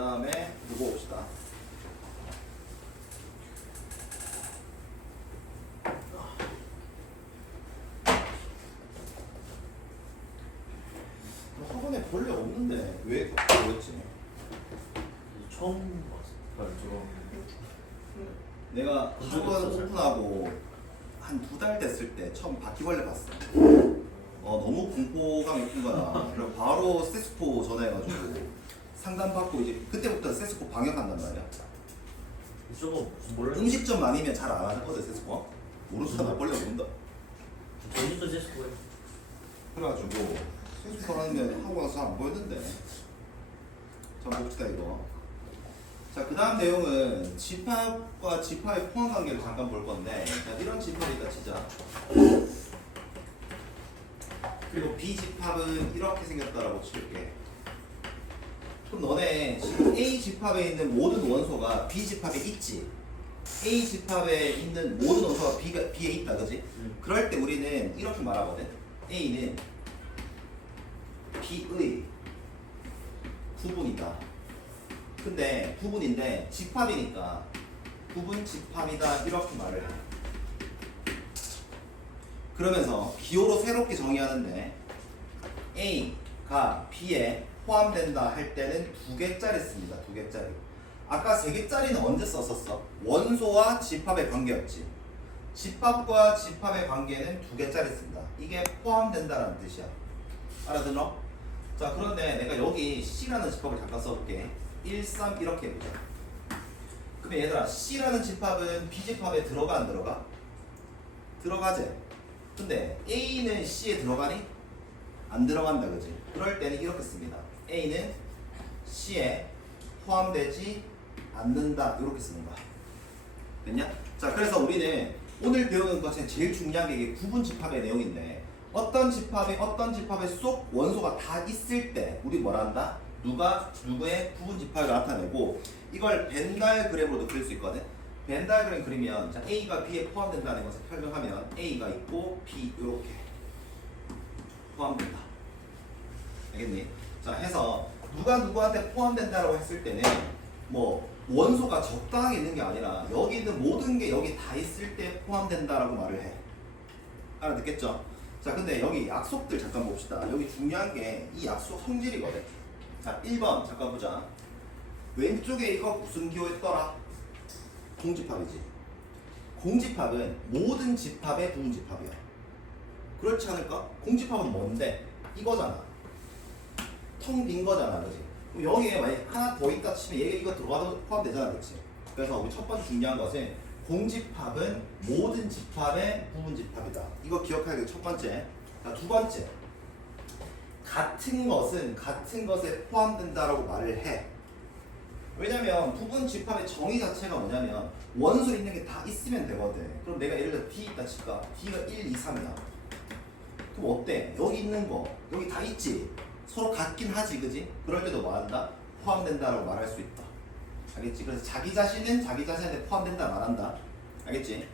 다음에 이거 봅시다. 학원에 벌레 없는데 왜 그랬지? 처음 봤어요. 내가 학원 오픈하고 한 2달 됐을 때 처음 바퀴벌레 봤어. 너무 공포감이 큰 거야. 그래서 바로 세스코 전화해가지고 상담받고 이제 그때부터 세스코 방역한단 말이야. 저거 몰라. 음식점 아니면 잘 안 하거든 세스코. 모르는 사람 벌레 모른다. 제주도 제스코에. 그래가지고 세스코 하면 하고 와서 안 보였는데. 자 봅시다 이거. 자, 그 다음 내용은 집합과 집합의 포함 관계를 잠깐 볼 건데, 자, 이런 집합이 있다 치자. 그리고 B집합은 이렇게 생겼다라고 칠게. 그럼 너네 지금 A집합에 있는 모든 원소가 B집합에 있지? A집합에 있는 모든 원소가 B에 있다, 그지? 그럴 때 우리는 이렇게 말하거든. A는 B의 부분이다. 근데 부분인데 집합이니까 부분 집합이다 이렇게 말을 해. 그러면서 기호로 새롭게 정의하는데 A가 B에 포함된다 할 때는 2개짜리 씁니다. 2개짜리. 아까 3개짜리는 언제 썼었어? 원소와 집합의 관계였지. 집합과 집합의 관계는 2개짜리 쓴다. 이게 포함된다라는 뜻이야. 알아들어? 자, 그런데 내가 여기 C라는 집합을 잠깐 써볼게. 1, 3 이렇게 해보자. 그러면 얘들아 C라는 집합은 B집합에 들어가 안 들어가? 들어가지? 근데 A는 C에 들어가니? 안 들어간다 그지? 그럴 때는 이렇게 씁니다. A는 C에 포함되지 않는다 이렇게 쓰는 거야. 됐냐? 자, 그래서 우리는 오늘 배우는 것은 제일 중요한 게 이게 구분 집합의 내용인데 어떤 집합에 속 원소가 다 있을 때 우리 뭐라 한다? 누가 누구의 부분 집합을 나타내고 이걸 벤 다이어그램으로도 그릴 수 있거든. 벤 다이어그램 그리면 자, A가 B에 포함된다는 것을 설명하면 A가 있고 B 이렇게 포함된다. 알겠니? 자, 해서 누가 누구한테 포함된다라고 했을 때는 뭐 원소가 적당하게 있는 게 아니라 여기 있는 모든 게 여기 다 있을 때 포함된다라고 말을 해. 알아듣겠죠? 자, 근데 여기 약속들 잠깐 봅시다. 여기 중요한 게 이 약속 성질이거든. 자, 1번 잠깐 보자. 왼쪽에 이거 무슨 기호였더라? 공집합이지. 공집합은 모든 집합의 부분 집합이야. 그렇지 않을까? 공집합은 뭔데? 이거잖아. 텅 빈 거잖아, 그지? 여기에 만약 하나 더 있다 치면 얘 이거 들어가도 포함되잖아, 그치? 그래서 우리 첫 번째 중요한 것은 공집합은 모든 집합의 부분 집합이다. 이거 기억해야 돼, 첫 번째. 자, 두 번째. 같은 것은 같은 것에 포함된다라고 말을 해. 왜냐면 부분 집합의 정의 자체가 뭐냐면 원소 있는 게 다 있으면 되거든. 그럼 내가 예를 들어 D 있다 칠까? D가 1, 2, 3이야. 그럼 어때? 여기 있는 거 여기 다 있지? 서로 같긴 하지, 그지? 그럴 때도 뭐 한다? 포함된다라고 말할 수 있다. 알겠지? 그래서 자기 자신은 자기 자신한테 포함된다 말한다. 알겠지?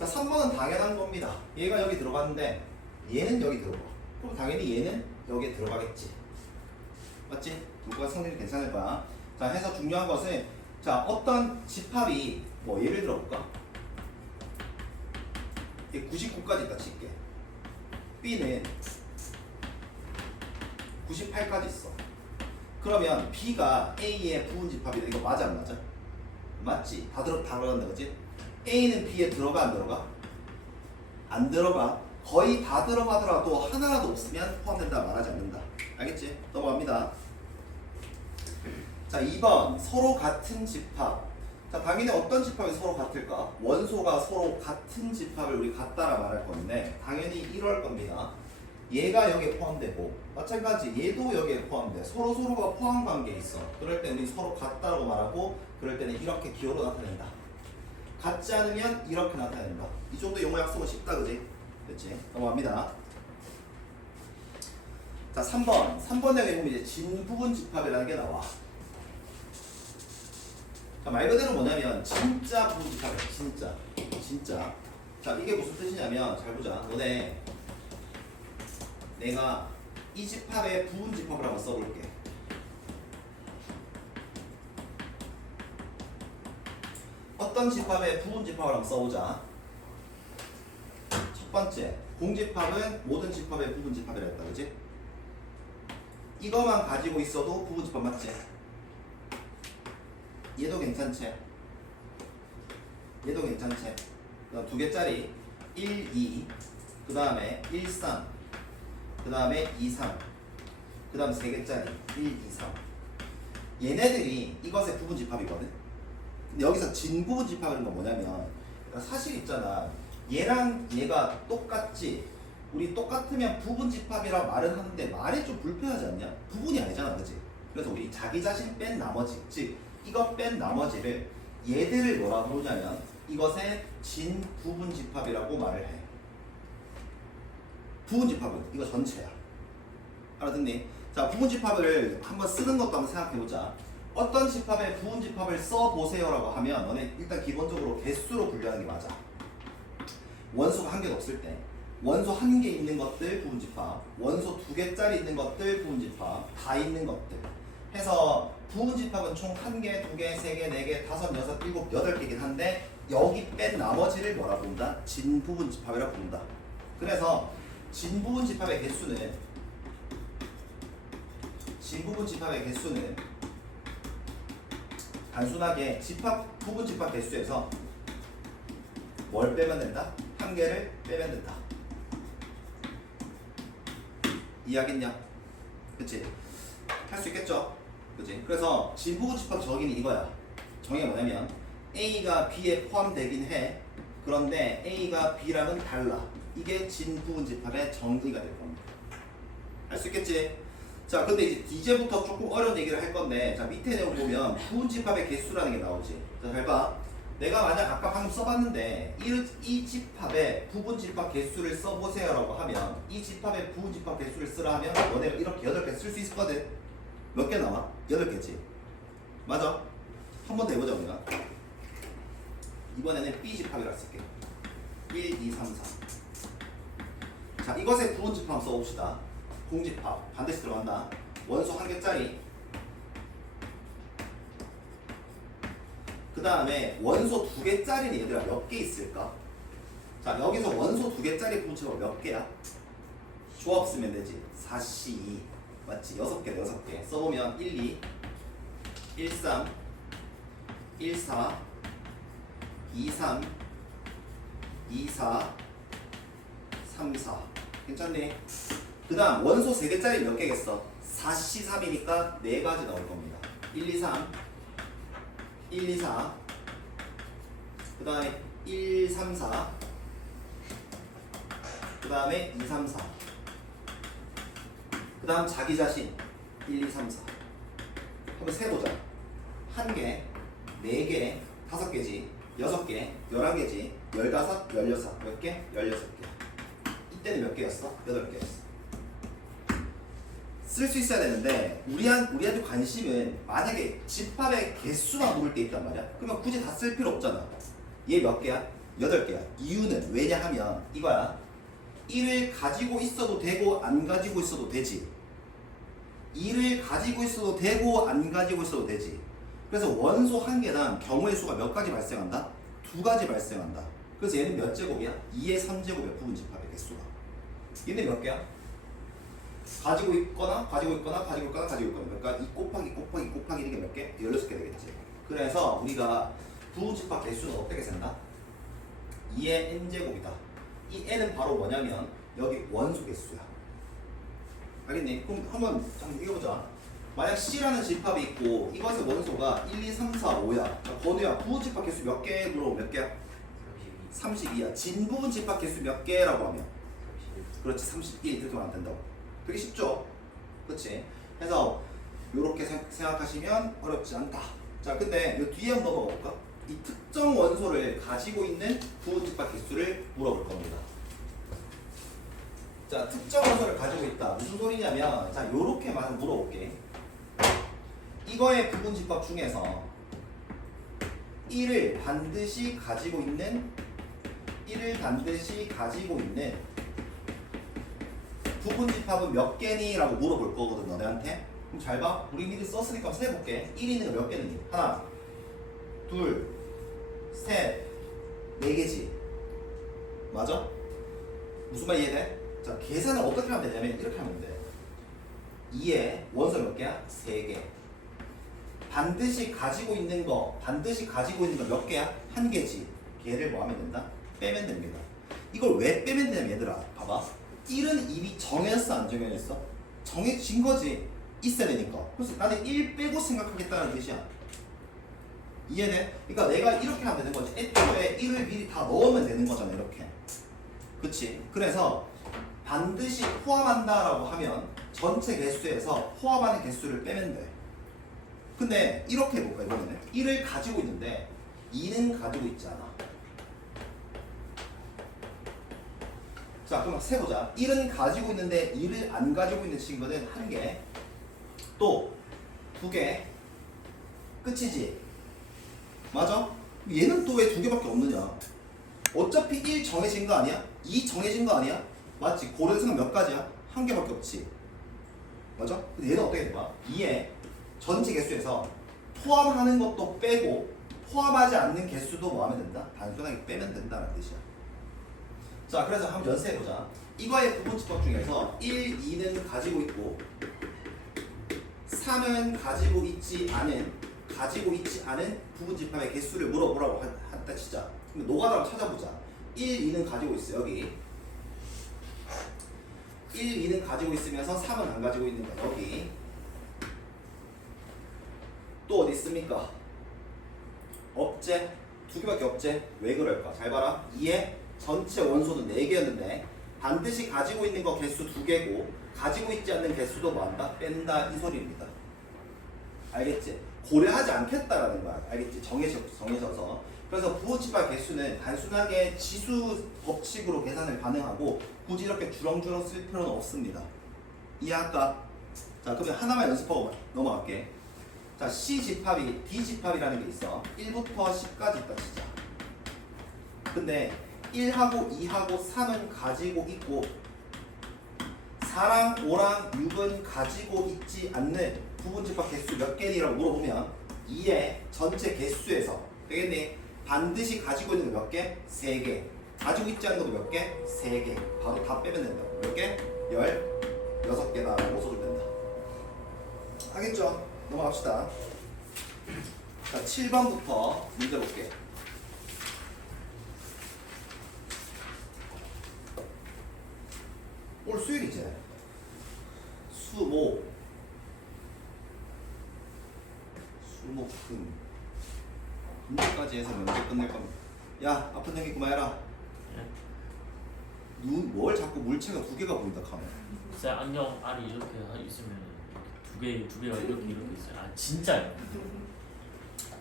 자, 3번은 당연한 겁니다. 얘가 여기 들어갔는데 얘는 여기 들어가. 그럼 당연히 얘는 여기에 들어가겠지. 맞지? 누가 성질이 괜찮을 거야. 자, 해서 중요한 것은 자, 어떤 집합이 뭐 예를 들어 볼까? 99까지 있다 칠게. B는 98까지 있어. 그러면 B가 A의 부분 집합이다. 이거 맞아 안 맞아? 맞지? 다 들어간다 그치? A는 B에 들어가 안 들어가? 안 들어가. 거의 다 들어가더라도 하나라도 없으면 포함된다 말하지 않는다. 알겠지? 넘어갑니다. 자, 2번 서로 같은 집합. 자, 당연히 어떤 집합이 서로 같을까? 원소가 서로 같은 집합을 우리 같다라 말할 건데 당연히 이럴 겁니다. 얘가 여기에 포함되고 마찬가지 얘도 여기에 포함돼. 서로가 포함 관계에 있어. 그럴 때 우리 서로 같다라고 말하고 그럴 때는 이렇게 기호로 나타낸다. 같지 않으면 이렇게 나타낸다. 이 정도 용어 약속은 쉽다, 그지? 그렇지? 넘어갑니다. 자, 3번 내용에 보면 이제 진부분 집합이라는 게 나와. 자, 말 그대로 뭐냐면 진짜 부분 집합이야. 진짜. 자, 이게 무슨 뜻이냐면 잘 보자. 너네 내가 이 집합의 부분 집합을 한번 써볼게. 어떤 집합의 부분 집합을 한번 써보자. 첫 번째, 공집합은 모든 집합의 부분 집합이라 했다, 그지? 이거만 가지고 있어도 부분 집합 맞지? 얘도 괜찮지? 얘도 괜찮지? 그다음 두 개짜리 1, 2, 그 다음에 1, 3, 그 다음에 2, 3, 그 다음 세 개짜리 1, 2, 3. 얘네들이 이것의 부분 집합이거든. 근데 여기서 진 부분 집합이라는 건 뭐냐면, 그러니까 사실 있잖아. 얘랑 얘가 똑같지. 우리 똑같으면 부분 집합이라 말은 하는데 말이 좀 불편하지 않냐? 부분이 아니잖아, 그지? 그래서 우리 자기 자신 뺀 나머지, 즉 이거 뺀 나머지를 얘들을 뭐라 부르냐면 이것의 진 부분 집합이라고 말을 해. 부분 집합은 이거 전체야. 알아듣니? 자, 부분 집합을 한번 쓰는 것도 한번 생각해보자. 어떤 집합에 부분 집합을 써보세요라고 하면 너네 일단 기본적으로 개수로 분류하는 게 맞아. 원소가 한 개도 없을 때 원소 한 개 있는 것들 부분 집합, 원소 두 개짜리 있는 것들 부분 집합, 다 있는 것들 해서 부분 집합은 총 한 개, 두 개, 세 개, 네 개, 다섯, 여섯, 일곱, 여덟 개긴 한데 여기 뺀 나머지를 뭐라 부른다? 진 부분 집합이라 부른다. 그래서 진 부분 집합의 개수는 단순하게 집합 부분 집합 개수에서 뭘 빼면 된다? 한 개를 빼면 된다. 이해하겠냐? 그치? 할 수 있겠죠? 그치? 그래서 진 부분 집합 정의는 이거야. 정의가 뭐냐면 A가 B에 포함되긴 해. 그런데 A가 B랑은 달라. 이게 진 부분 집합의 정의가 될 겁니다. 할 수 있겠지? 자, 근데 이제부터 조금 어려운 얘기를 할 건데, 자, 밑에 내용 보면 부분 집합의 개수라는 게 나오지. 자, 잘 봐. 내가 만약 아까 방금 써봤는데 이 집합의 부분 집합 개수를 써보세요라고 하면 이 집합의 부분 집합 개수를 쓰라 하면 너네가 이렇게 8개 쓸 수 있거든. 몇 개 나와? 8개지. 맞아? 한 번 더 해보자 우리가. 이번에는 B 집합이라 쓸게. 1, 2, 3, 4. 자, 이것의 부분 집합 한번 써봅시다. 공집합 반드시 들어간다. 원소 한 개짜리. 그 다음에 원소 두 개짜리는 얘들아 몇 개 있을까? 자, 여기서 원소 두 개짜리 부분 집합 몇 개야? 조합 쓰면 되지. 4C 2 맞지? 6개 6개 써보면 1, 2, 1, 3, 1, 4, 2, 3, 2, 4, 3, 4. 괜찮니? 그 다음 원소 3개짜리 몇 개겠어? 4C 3이니까 4가지 나올 겁니다. 1, 2, 3, 1, 2, 4, 그 다음에 1, 3, 4, 그 다음에 2, 3, 4, 그 다음 자기 자신 1, 2, 3, 4. 한번 세보자. 1개, 4개, 5개지, 6개, 11개지, 15, 16. 몇 개? 16개. 이때는 몇 개였어? 8개였어. 쓸 수 있어야 되는데 우리한테 관심은 만약에 집합의 개수만 모를 때 있단 말이야. 그러면 굳이 다 쓸 필요 없잖아. 얘 몇 개야? 8개야. 이유는 왜냐하면 이거야. 1을 가지고 있어도 되고 안 가지고 있어도 되지. 1을 가지고 있어도 되고 안 가지고 있어도 되지. 그래서 원소 한 개당 경우의 수가 몇 가지 발생한다? 2가지 발생한다. 그래서 얘는 몇 제곱이야? 2의 3제곱이야. 부분 집합의 개수가. 얘네 몇 개야? 가지고 있거나 가지고 있거나 가지고 있거나 가지고 있거나. 그러니까 2 곱하기 곱하기 곱하기 이게 몇 개? 16개 되겠지. 그래서 우리가 부분 집합 개수는 어떻게 센다? 2의 n제곱이다. 이 n은 바로 뭐냐면 여기 원소 개수야. 알겠니? 그럼 한번 읽어보자. 만약 C라는 집합이 있고 이것의 원소가 1, 2, 3, 4, 5야. 자, 건우야, 부분 집합 개수 몇 개로 몇 개야? 32야. 진 부분 집합 개수 몇 개라고 하면? 그렇지, 31 이렇게 하면 안 된다고. 되게 쉽죠? 그렇지? 그래서 이렇게 생각하시면 어렵지 않다. 자, 근데 이 뒤에 한번 넘어가 볼까? 이 특정 원소를 가지고 있는 부분 집합 개수를 물어볼 겁니다. 자, 특정 원소를 가지고 있다. 무슨 소리냐면, 자, 요렇게 물어볼게. 이거의 부분 집합 중에서 1을 반드시 가지고 있는 부분 집합은 몇 개니? 라고 물어볼 거거든, 너네한테. 그럼 잘 봐. 우리 미리 썼으니까 한번 세볼게. 1 있는 거 몇 개니? 하나, 둘, 셋, 네 개지. 맞아? 무슨 말 이해돼? 자, 계산을 어떻게 하면 되냐면 이렇게 하면 돼. 2에 원소 몇 개야? 3개. 반드시 가지고 있는 거 몇 개야? 1개지. 걔를 뭐 하면 된다? 빼면 됩니다. 이걸 왜 빼면 되냐면 얘들아, 봐봐. 1은 이미 정해졌어, 안 정해졌어? 정해진 거지. 있어야 되니까. 그래서 나는 1 빼고 생각하겠다는 뜻이야. 이해돼? 그러니까 내가 이렇게 하면 되는 거지. 애초에 1을 미리 다 넣으면 되는 거잖아, 이렇게. 그치? 그래서 반드시 포함한다라고 하면 전체 개수에서 포함하는 개수를 빼면 돼. 근데 이렇게 해볼까, 이번에는? 1을 가지고 있는데 2는 가지고 있지 않아. 자, 그럼 세보자. 1은 가지고 있는데 2를 안 가지고 있는 친구는 1개, 또 2개, 끝이지? 맞아? 얘는 또 왜 2개밖에 없느냐? 어차피 1 정해진 거 아니야? 2 정해진 거 아니야? 맞지? 고른수는 몇 가지야? 1개밖에 없지. 맞아? 근데 얘는 어떻게 돼봐? 2의 전체 개수에서 포함하는 것도 빼고 포함하지 않는 개수도 뭐 하면 된다? 단순하게 빼면 된다는 뜻이야. 자, 그래서 한번 연습해보자. 이거의 부분집합 중에서 1, 2는 가지고 있고 3은 가지고 있지 않은 부분집합의 개수를 물어보라고 한다 치자. 그럼 노가다로 찾아보자. 1, 2는 가지고 있어. 여기 1, 2는 가지고 있으면서 3은 안 가지고 있는 거야. 여기 또 어디 있습니까? 없제. 2개밖에 없제. 왜 그럴까? 잘 봐라. 2의 전체 원소는 4개였는데 반드시 가지고 있는 거 개수 2개고 가지고 있지 않는 개수도 뭐 한다? 뺀다, 이 소리입니다. 알겠지? 고려하지 않겠다라는 거야. 알겠지? 정해져서. 그래서 부호집합 개수는 단순하게 지수 법칙으로 계산을 가능하고 굳이 이렇게 주렁주렁 쓸 필요는 없습니다. 이해할까? 자, 그러면 하나만 연습하고 넘어갈게. 자, C집합이 D집합이라는 게 있어. 1부터 10까지 있다 치자. 근데 1하고 2하고 3은 가지고 있고 4랑 5랑 6은 가지고 있지 않는 부분집합 개수 몇 개니라고 물어보면 2의 전체 개수에서 되겠니? 반드시 가지고 있는 거 몇 개? 3개. 가지고 있지 않은 것도 몇 개? 3개. 바로 다 빼면 된다고. 몇 개? 16개다 라고 써주면 된다. 알겠죠? 넘어갑시다. 자, 7번부터 문제 볼게. 오늘 수요일이지? 수목금 금요일까지 해서 면제 끝낼 겁니다. 야, 아픈 생기 그만해라. 뭘 자꾸 물체가 2개가 보인다 카메라. 진짜 안경 알이 이렇게 있으면 두 개가 이렇게 있어요. 아 진짜요?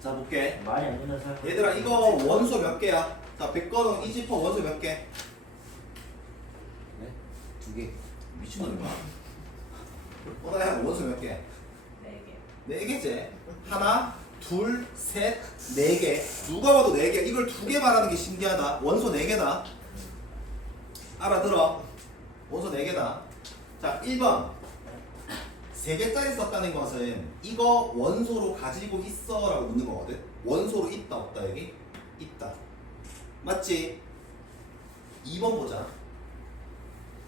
자, 볼게. 말이 안 되는 사람. 얘들아, 이거 원소 몇 개야? 자, 백건은 이 지퍼 원소 몇 개? 네? 2개. 미친놈이야. 오나야 원소 몇 개? 4개. 4개째. 하나, 둘, 셋, 4개. 누가 봐도 4개. 이걸 2개 말하는 게 신기하다. 원소 4개다. 알아들어. 원소 4개다. 자, 1번. 3개짜리 썼다는 것은 이거 원소로 가지고 있어 라고 묻는 거거든. 원소로 있다 없다 여기? 있다. 맞지? 2번 보자.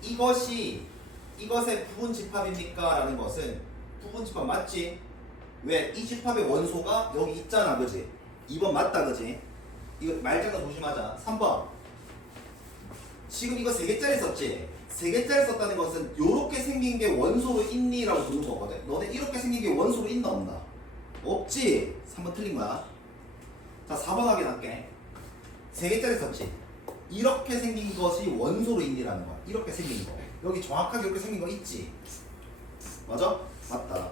이것의 부분집합입니까? 라는 것은 부분집합 맞지? 왜? 이 집합의 원소가 여기 있잖아, 그지? 2번 맞다, 그지? 이거 말장난 조심하자. 3번. 지금 이거 3개짜리 썼지? 3개짜리 썼다는 것은 요렇게 생긴 게 원소로 있니? 라고 묻는 거거든. 너네 이렇게 생긴 게 원소로 있나 없나? 없지? 3번 틀린 거야. 자, 4번 확인할게. 3개짜리 썼지? 이렇게 생긴 것이 원소로 있니라는 거야. 이렇게 생긴 거. 여기 정확하게 이렇게 생긴 거 있지? 맞아? 맞다.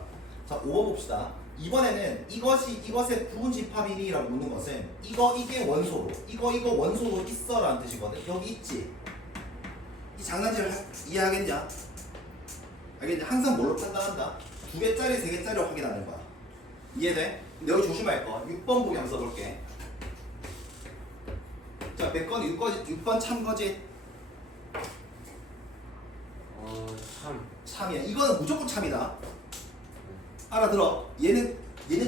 자, 5번 봅시다. 이번에는 이것의 부분집합이니? 라고 묻는 것은 이게 원소로 이거 원소로 있어 라는 뜻이거든. 여기 있지? 이 장난질을 이해하겠냐? 알겠냐? 항상 뭘로 판단한다? 2개짜리, 3개짜리로 확인하는 거야. 이해돼? 근데 여기 조심할 거. 6번 보기 한번 써볼게. 자, 100건 6번 참거지? 참이야. 이거는 무조건 참이다. 알아들어. 얘는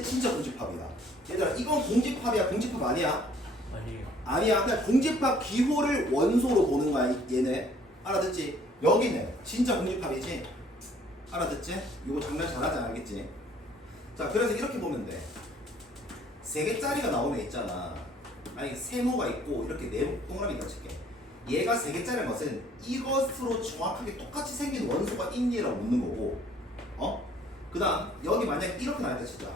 진짜 공집합이다. 얘들아, 이건 공집합이야, 공집합 아니야? 아니에요. 아니야. 그냥 공집합 기호를 원소로 보는 거야 얘네. 알아듣지? 여기는 진짜 공집합이지. 알아듣지? 이거 장난 잘하지 알겠지? 자 그래서 이렇게 보면 돼. 3개짜리가 나오면 있잖아. 아니 세모가 있고 이렇게 네 동그라미가 칠게. 얘가 3개짜리인 것은 이것으로 정확하게 똑같이 생긴 원소가 있니라고 묻는 거고, 그 다음 여기 만약 이렇게 나왔다 치자.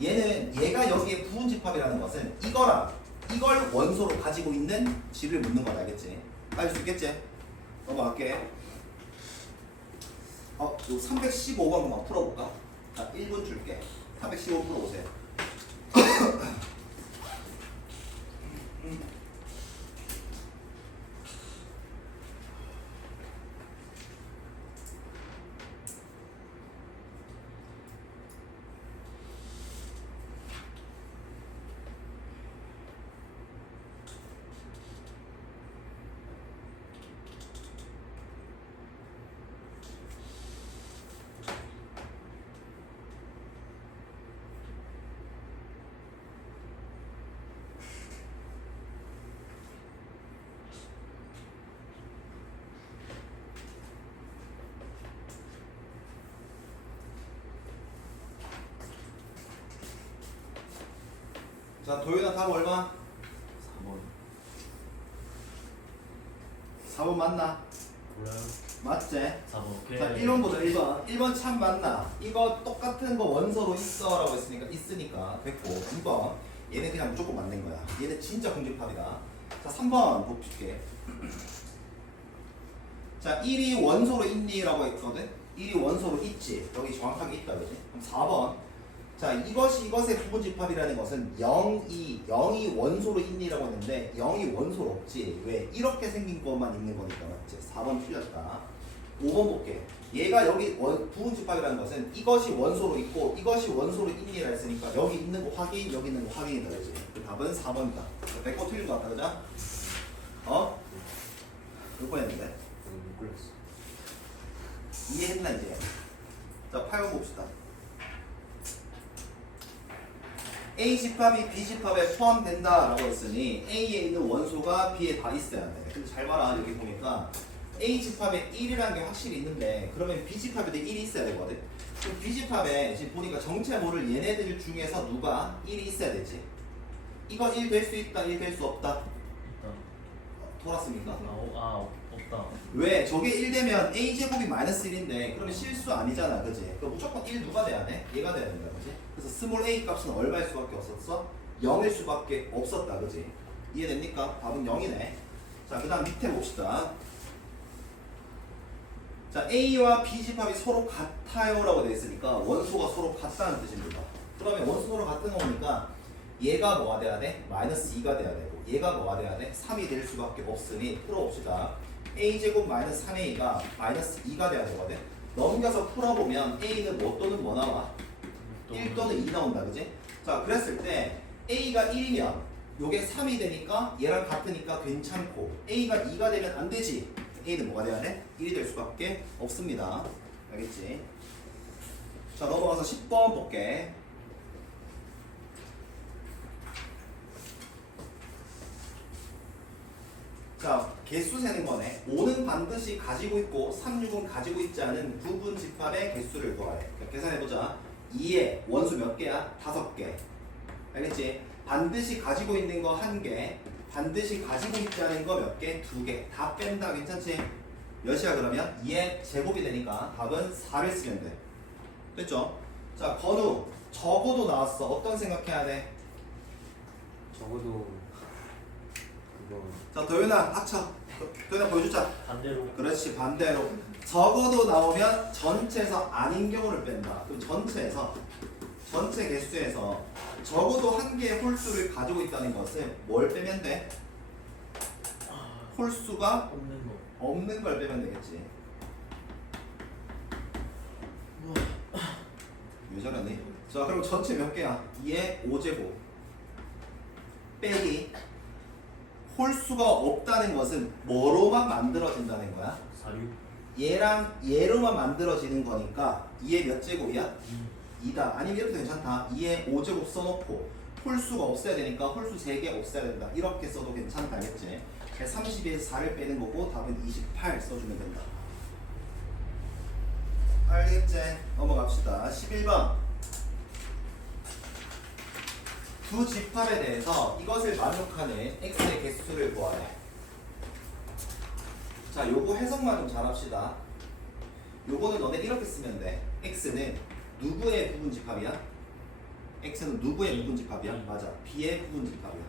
얘가 여기에 부분집합이라는 것은 이걸 원소로 가지고 있는 지를 묻는 걸 알겠지? 알 수 있겠지? 넘어갈게. 요 315번 한번 풀어볼까? 자, 1분 줄게. 315 풀어보세요. 자, 도윤아 답 얼마? 4번. 4번 맞나? 몰라요? 맞지? 4번. 오케이. 자, 1번 보자. 1번. 1번 참 맞나? 이거 똑같은 거 원소로 있어 라고 있으니까 됐고. 2번. 얘는 그냥 무조건 맞는 거야. 얘는 진짜 공집합이다. 자, 3번 볼게. 자, 1이 원소로 있니? 라고 했거든? 1이 원소로 있지. 여기 정확하게 있다. 그지? 그럼 4번. 자, 이것의 부분집합이라는 것은 0이 원소로 있니라고 했는데 0이 원소로 없지. 왜? 이렇게 생긴 것만 있는 거니까. 맞지? 4번 틀렸다. 5번 볼게. 얘가 여기 부분집합이라는 것은 이것이 원소로 있고 이것이 원소로 있니라 했으니까 여기 있는 거 확인, 여기 있는 거 확인이다. 그지? 그 답은 4번이다. 내거 틀린 거 같다. 그죠? 몇 번 했는데? 못 걸렸어. 이해했나 이제? 자, 8번 봅시다. A 집합이 B 집합에 포함된다라고 했으니 A에 있는 원소가 B에 다 있어야 돼. 근데 잘 봐라. 여기 보니까 A 집합에 1이라는 게 확실히 있는데 그러면 B 집합에도 1이 있어야 되거든. 그럼 B 집합에 지금 보니까 정체 모를 얘네들 중에서 누가 1이 있어야 되지. 이거 1 될 수 있다, 1 될 수 없다. 있다. 돌았습니까? 없다. 왜? 저게 1 되면 A제곱이 마이너스 1인데 그러면 실수 아니잖아. 그지? 그럼 무조건 1 누가 돼야 돼? 얘가 돼야 된다. 그지? 그래서 스몰 a 값은 얼마일 수밖에 없었어? 0일 수밖에 없었다. 그지? 이해됩니까? 답은 0이네. 자, 그 다음 밑에 봅시다. 자, A와 B 집합이 서로 같아요 라고 되어 있으니까 원소가 서로 같다는 뜻입니다. 그러면 원소 서로 같은 거니까 얘가 뭐가 돼야 돼? 마이너스 2가 돼야 되고 얘가 뭐가 돼야 돼? 3이 될 수밖에 없으니 풀어봅시다. A제곱 마이너스 3A가 마이너스 2가 돼야 되거든. 넘겨서 풀어보면 A는 뭐 또는 뭐 나와? 1 또는 2 나온다. 그지? 자, 그랬을 때 A가 1이면 요게 3이 되니까 얘랑 같으니까 괜찮고 A가 2가 되면 안 되지. A는 뭐가 돼야 돼? 1이 될 수밖에 없습니다. 알겠지? 자, 넘어가서 10번 볼게. 자, 개수 세는 거네. 5는 반드시 가지고 있고 3, 6은 가지고 있지 않은 부분 집합의 개수를 구하래. 그러니까 계산해보자. 2에 원수 몇 개야? 5개. 알겠지? 반드시 가지고 있는 거 1개, 반드시 가지고 있지 않은 거 몇 개? 2개. 다 뺀다. 괜찮지? 몇이야 그러면? 2의 제곱이 되니까 답은 4를 쓰면 돼. 됐죠? 자, 건우. 적어도 나왔어. 어떤 생각해야 돼? 적어도 그거 자, 도윤아 합쳐. 도윤아 보여주자. 반대로. 그렇지, 반대로. 적어도 나오면 전체에서 아닌 경우를 뺀다. 그럼 전체 개수에서 적어도 1개의 홀수를 가지고 있다는 것은 뭘 빼면 돼? 홀수가 없는 거. 없는 걸 빼면 되겠지. 왜 저러니? 자, 그럼 전체 몇 개야? 2의 5제곱 빼기 홀수가 없다는 것은 뭐로만 만들어진다는 거야? 46. 얘랑 얘로만 만들어지는 거니까 2의 몇 제곱이야? 2다. 아니면 이렇게 괜찮다. 2의 5제곱 써놓고 홀수가 없어야 되니까 홀수 3개 없애야 된다. 이렇게 써도 괜찮다. 알겠지? 32에서 4를 빼는 거고 답은 28 써주면 된다. 알겠지? 넘어갑시다. 11번. 두 집합에 대해서 이것을 만족하는 x의 개수를 구하래. 자, 요거 해석만 좀 잘합시다. 요거는 너네 이렇게 쓰면 돼. x는 누구의 부분 집합이야? x는 누구의 부분 집합이야? 맞아. b의 부분 집합이야.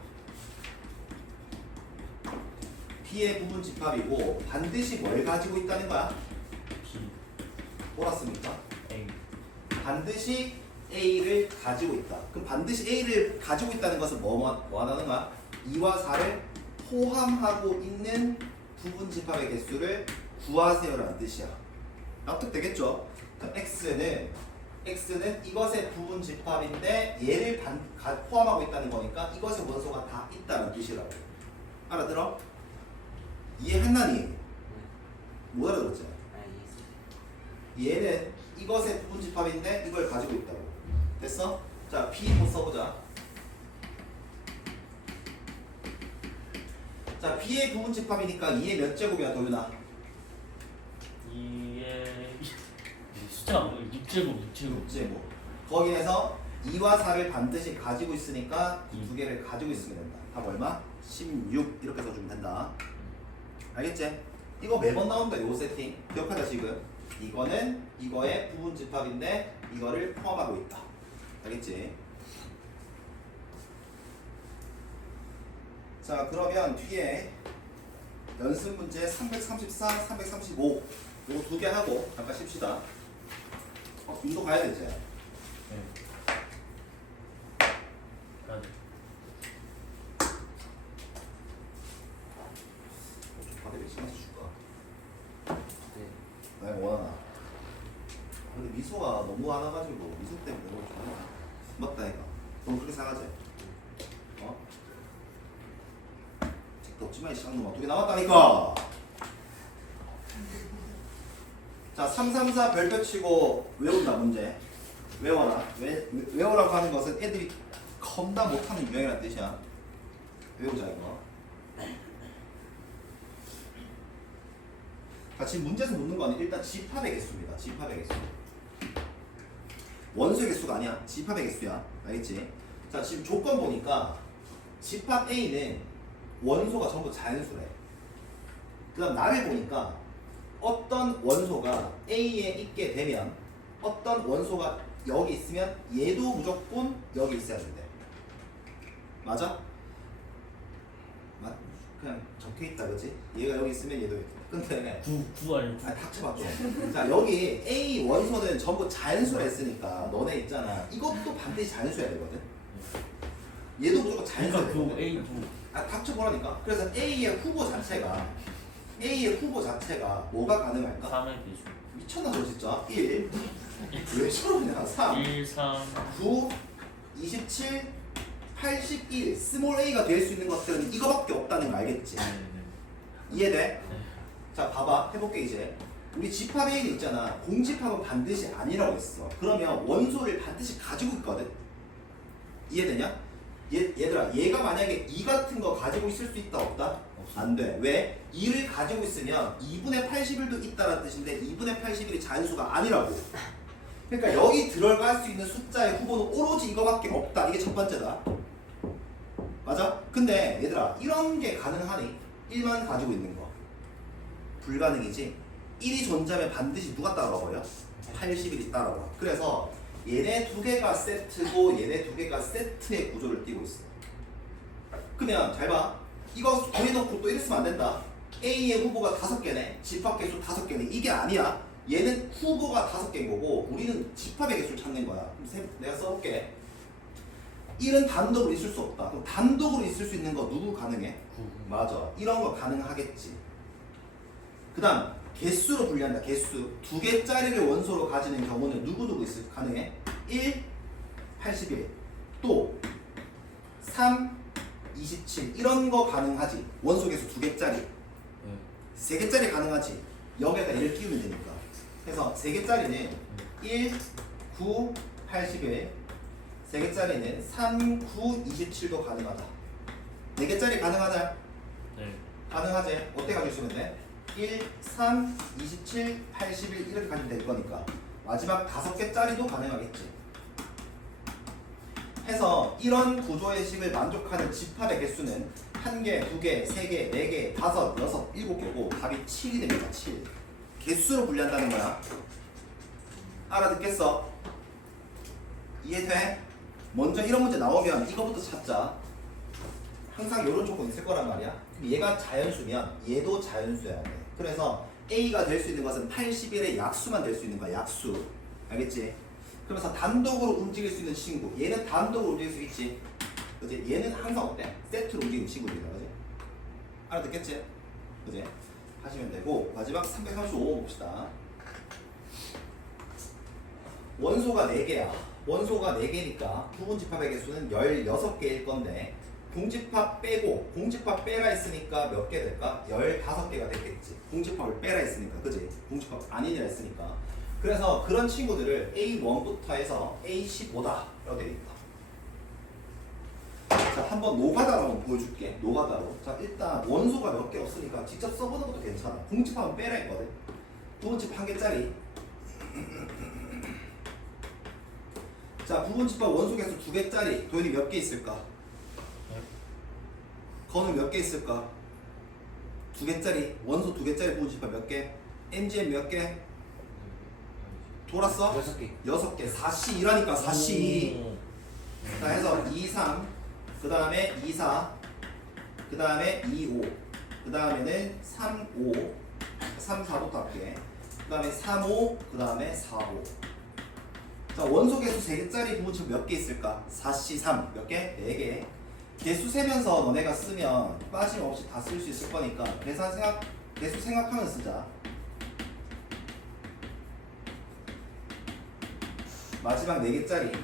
b의 부분 집합이고 반드시 뭘 가지고 있다는 거야? B 옳았습니까? A 반드시 a를 가지고 있다. 그럼 반드시 a를 가지고 있다는 것은 뭐 하는 거야? 2와 4를 포함하고 있는 부분 집합의 개수를 구하세요라는 뜻이야. 납득되겠죠? 그럼 x는 이것의 부분 집합인데 얘를 포함하고 있다는 거니까 이것의 원소가 다 있다는 뜻이라고. 알아들어? 이해했나니? 못 알아들었지? 얘는 이것의 부분 집합인데 이걸 가지고 있다고. 됐어? 자, B 한번 써보자. 자, B의 부분 집합이니까 2의 몇 제곱이야, 도윤아? 2의 숫자가 6제곱 6제곱. 거기에서 2와 4를 반드시 가지고 있으니까 이 두 개를 가지고 있으면 된다. 답 얼마? 16 이렇게 써주면 된다. 알겠지? 이거 매번 나온다. 요 세팅 기억하자. 지금 이거는 이거의 부분 집합인데 이거를 포함하고 있다. 알겠지? 자, 그러면 뒤에 연습 문제 334, 335 요거 두 개 하고 잠깐 쉽시다. 인도 가야 되지? 네. 가야 돼. 다들 몇 시간씩 줄까? 네. 내가 원하나. 근데 미소가 너무 안 와가지고 미소 때문에 너무 좋아. 맞다니까. 너무 그렇게 생각하지? 어? 책도 없지만 이 시간 놈아 2개 남았다니까. 자, 334 별표 치고 외운다 문제. 외워라. 외우라고 하는 것은 애들이 겁나 못하는 유형이라는 뜻이야. 외우자 이거. 자, 지금 문제에서 묻는 거는 일단 집합의 개수입니다. 집합의 개수. 원소의 개수가 아니야. 집합의 개수야. 알겠지? 자, 지금 조건 보니까 집합 A는 원소가 전부 자연수래. 그 다음 나를 보니까 어떤 원소가 A에 있게 되면 어떤 원소가 여기 있으면 얘도 무조건 여기 있어야 된대. 맞아? 그냥 적혀있다 그지? 얘가 여기 있으면 얘도 이렇게. 근데 9 아니고 아, 닥쳐봐 좀. 자, 여기 A 원소는 전부 자연수라 했으니까 너네 있잖아. 이것도 반드시 자연수여야 되거든. 얘도 무조건 자연수여야 그러니까 되거든. 그 A 9 아, 닥쳐보라니까. 그래서 A의 후보 자체가 뭐가 가능할까? 3의 비수 미쳤나 너 진짜. 1 왜 저러냐. 3 1, 3 9 27 81 스몰 a가 될 수 있는 것들은 이거밖에 없다는 거 알겠지? 네네 이해돼? 네. 자, 봐봐. 해볼게 이제. 우리 집합 A는 있잖아. 공집합은 반드시 아니라고 했어. 그러면 원소를 반드시 가지고 있거든. 이해되냐? 얘들아, 얘가 만약에 2 같은 거 가지고 있을 수 있다 없다? 없어. 안 돼. 왜? 2를 가지고 있으면 2분의 81도 있다는 뜻인데 2분의 81이 자연수가 아니라고. 그러니까 여기 들어갈 수 있는 숫자의 후보는 오로지 이거밖에 없다. 이게 첫 번째다. 맞아? 근데 얘들아, 이런 게 가능하니? 1만 가지고 있는 거 불가능이지. 1이 존재하면 반드시 누가 따라와 버려? 81이 따라와. 그래서 얘네 두 개가 세트고 얘네 두 개가 세트의 구조를 띠고 있어. 그러면 잘 봐. 이거 정해놓고 또 이랬으면 안 된다. A의 후보가 5개네. 집합 개수 5개네. 이게 아니야. 얘는 후보가 5개인 거고 우리는 집합의 개수를 찾는 거야. 그럼 내가 써볼게. 1은 단독으로 있을 수 없다. 그럼 단독으로 있을 수 있는 거 누구 가능해? 9 맞아. 이런 거 가능하겠지. 그 다음 개수로 분류한다. 개수. 2개짜리를 원소로 가지는 경우는 누구 있을 가능해? 1, 81. 또 3, 27. 이런 거 가능하지. 원소 개수 2개짜리. 네. 3개짜리 가능하지. 여기에다 1을 끼우면 되니까. 그래서 3개짜리는 1, 9, 81. 3개짜리는 3, 9, 27도 가능하다. 4개짜리 가능하다. 네. 가능하지. 어떻게 가지고 있으면 돼? 1, 3, 27, 81 이렇게 가지면 될 거니까 마지막 5개짜리도 가능하겠지. 해서 이런 구조의 식을 만족하는 집합의 개수는 1개, 2개, 3개, 4개, 5, 6, 7개고 답이 7이 됩니다. 7. 개수로 분류한다는 거야. 알아듣겠어? 이해돼? 먼저 이런 문제 나오면 이거부터 찾자. 항상 이런 조건이 있을 거란 말이야. 얘가 자연수면 얘도 자연수여야 돼. 그래서 A가 될 수 있는 것은 81의 약수만 될 수 있는 거야. 약수. 알겠지? 그러면서 단독으로 움직일 수 있는 친구. 얘는 단독으로 움직일 수 있지. 그지? 얘는 항상 어때? 세트로 움직이는 친구들이다. 그지? 알아듣겠지? 그지? 하시면 되고 마지막 335번 봅시다. 원소가 4개야. 원소가 4개니까 부분집합의 개수는 16개일 건데 공집합 빼고 공집합 빼라 했으니까 몇 개 될까? 15개가 됐겠지. 공집합을 빼라 했으니까. 그지? 공집합 아니라 했으니까. 그래서 그런 친구들을 A1부터 해서 A15다 라고 되어 있다. 자, 한번 노가다로 한번 보여줄게. 노가다로. 자, 일단 원소가 몇 개 없으니까 직접 써보는 것도 괜찮아. 공집합은 빼라 했거든. 부분집합 1개짜리. 자, 부분집합 원소 개수 2개짜리. 도현이 몇 개 있을까? 건우 몇 개 있을까? 2개짜리. 원소 2개짜리 부분집합 몇 개? MGM 몇 개? 돌았어? 6개. 6개. 4C2라니까 4C2. 자, 해서 2, 3. 그 다음에 2, 4. 그 다음에 2, 5. 그 다음에는 3, 5. 3, 4부터 할게. 그 다음에 3, 5. 그 다음에 4, 5. 자, 원소 개수 3개짜리 부분집합 몇 개 있을까? 4C3 몇 개? 4개. 개수 세면서 너네가 쓰면 빠짐없이 다 쓸 수 있을 거니까 개수 생각하면서 쓰자. 마지막 4개짜리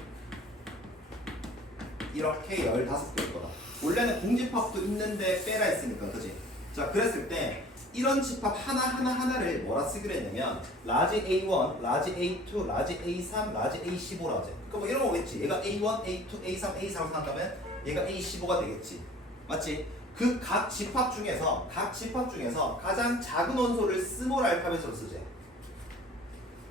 이렇게 15개일 거다. 원래는 공집합도 있는데 빼라 했으니까 그지? 자, 그랬을 때 이런 집합 하나를 뭐라 쓰기로 했냐면 라지 A1, 라지 A2, 라지 A3, 라지 A15라지. 그럼 뭐 이런 거겠지. 얘가 A1, A2, A3, A4로 생각하면 얘가 A15가 되겠지. 맞지? 그 각 집합 중에서 가장 작은 원소를 스몰 알파벳으로 쓰지.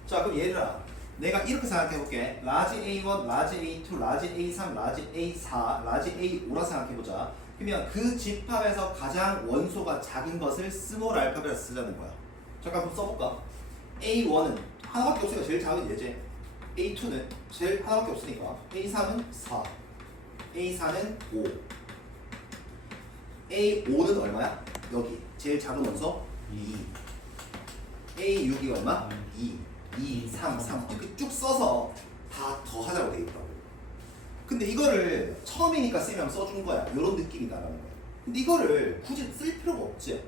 자, 그럼 얘들아 내가 이렇게 생각해 볼게. 라지 A1, 라지 A2, 라지 A3, 라지 A4, 라지 A5라 생각해 보자. 그러면 그 집합에서 가장 원소가 작은 것을 스몰 알파벳으로 쓰자는 거야. 잠깐 한번 써볼까? A1은 하나밖에 없으니까 제일 작은 얘지. A2는 제일 하나밖에 없으니까 A3은 4, A4는 5, A5는 얼마야? 여기 제일 작은 원소 2, A6이 얼마? 2, 2, 3, 3 이렇게 쭉 써서 다 더하자고 돼 있다고. 근데 이거를 처음이니까 쌤이 써준 거야. 이런 느낌이다라는 거야. 근데 이거를 굳이 쓸 필요가 없지.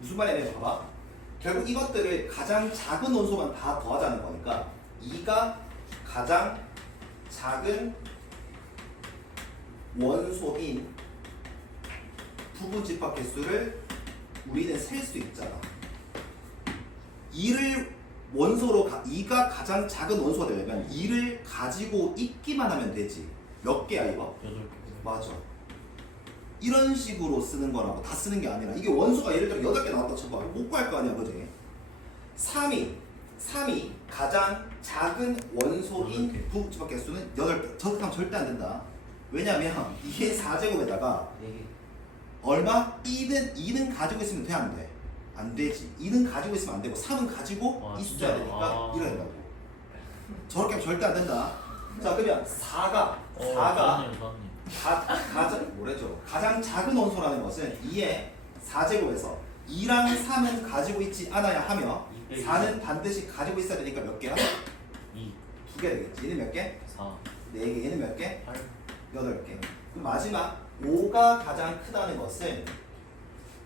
무슨 말이냐면 봐봐. 결국 이것들을 가장 작은 원소만 다 더하자는 거니까 2가 가장 작은 원소인 부분집합 개수를 우리는 셀 수 있잖아. 2를 원소로 2가 가장 작은 원소가 되려면 2를 가지고 있기만 하면 되지. 몇 개야 이거? 8개. 맞아. 이런 식으로 쓰는 거라고. 다 쓰는 게 아니라 이게 원소가 예를 들어 8개 나왔다 쳐봐. 못 구할 거 아니야, 그지? 3이 가장 작은 원소인 8개. 부분집합 개수는 8개. 저렇게 하면 절대 안 된다. 왜냐면 이게 4제곱에다가 4개. 얼마? 2는 가지고 있으면 돼, 안 돼? 안 되지. 2는 가지고 있으면 안 되고 3은 가지고 있어야 진짜요? 되니까 이래야 된다고. 저렇게 하면 절대 안 된다. 자, 그러면 4가 가장 작은 원소라는 것은 2의 4제곱에서 2랑 3은 가지고 있지 않아야 하며 4는 반드시 가지고 있어야 되니까 몇 개야? 2, 2개 되겠지. 얘는 몇 개? 4, 4개. 얘는 몇 개? 8. 8개. 그럼 마지막 5가 가장 크다는 것은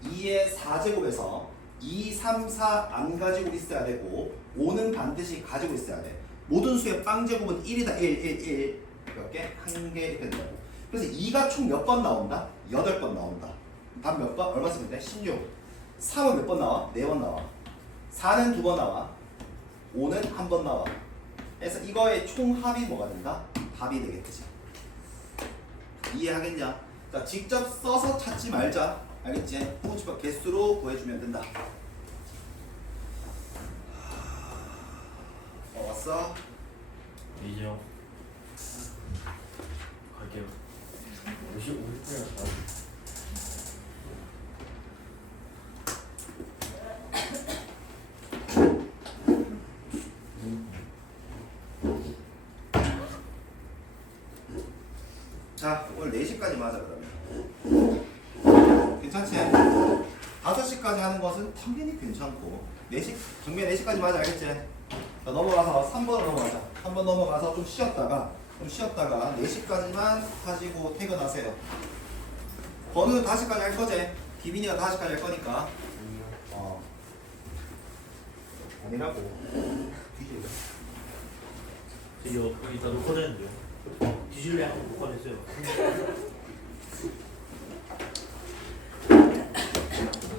2의 4제곱에서 2, 3, 4 안 가지고 있어야 되고 5는 반드시 가지고 있어야 돼. 모든 수의 빵제곱은 1이다. 1 몇 개? 1개 이렇게 된다고. 그래서 2가 총 몇 번 나온다? 8번 나온다. 답 몇 번? 얼마 쓰면 돼? 16. 3은 몇 번 나와? 4번 나와. 4는 2번 나와. 5는 1번 나와. 그래서 이거의 총합이 뭐가 된다? 답이 되겠지. 이해하겠냐? 자, 직접 써서 찾지 말자. 알겠지? 부호집합 개수로 구해주면 된다. 왔어? 이제요. 갈게요. 55분이었다. 자, 오늘 4시까지 하자 그러면. 괜찮지? 5시까지 하는 것은 당연히 괜찮고 4시, 정면 4시까지 하자. 알겠지? 자, 넘어가서 3번으로 넘어가자. 3번 넘어가서 좀 쉬었다가 4시까지만 하시고 퇴근하세요. 번호는 5시까지 할 거지? 기빈이가 5시까지 할 거니까. 아니라고. 저기 이따 녹화되는데요. 뒤질래 하고 녹화됐어요.